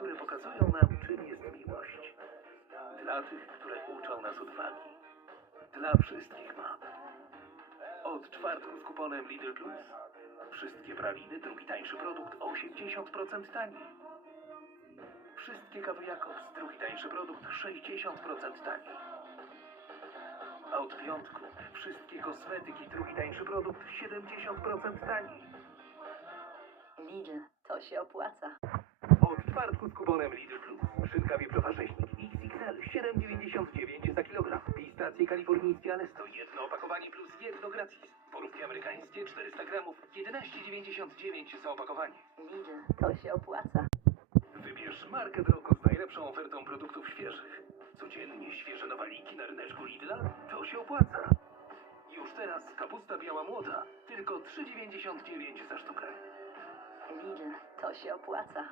które pokazują nam, czym jest miłość. Dla tych, które uczą nas odwagi. Dla wszystkich mam. Od czwartku z kuponem Lidl Plus. Wszystkie praliny, drugi tańszy produkt o 80% taniej. Wszystkie kawy Jakobs, drugi tańszy produkt 60% taniej. A od piątku wszystkie kosmetyki, drugi tańszy produkt 70% taniej. Lidl, to się opłaca. Od czwartku z kuponem Lidl Plus. Szynka wieprzowa rzeźnik XXL 7,99 za kilogram. Pistacje kalifornijskie Alesto. Jedno opakowanie plus jedno gratis. Borówki amerykańskie 400 gramów. 11,99 za opakowanie. Lidl, to się opłaca. Wybierz markę Drogo z najlepszą ofertą produktów świeżych. Codziennie świeże nowaliki na ryneczku Lidla? To się opłaca. Już teraz kapusta biała młoda. Tylko 3,99 za sztukę. Lidl, to się opłaca.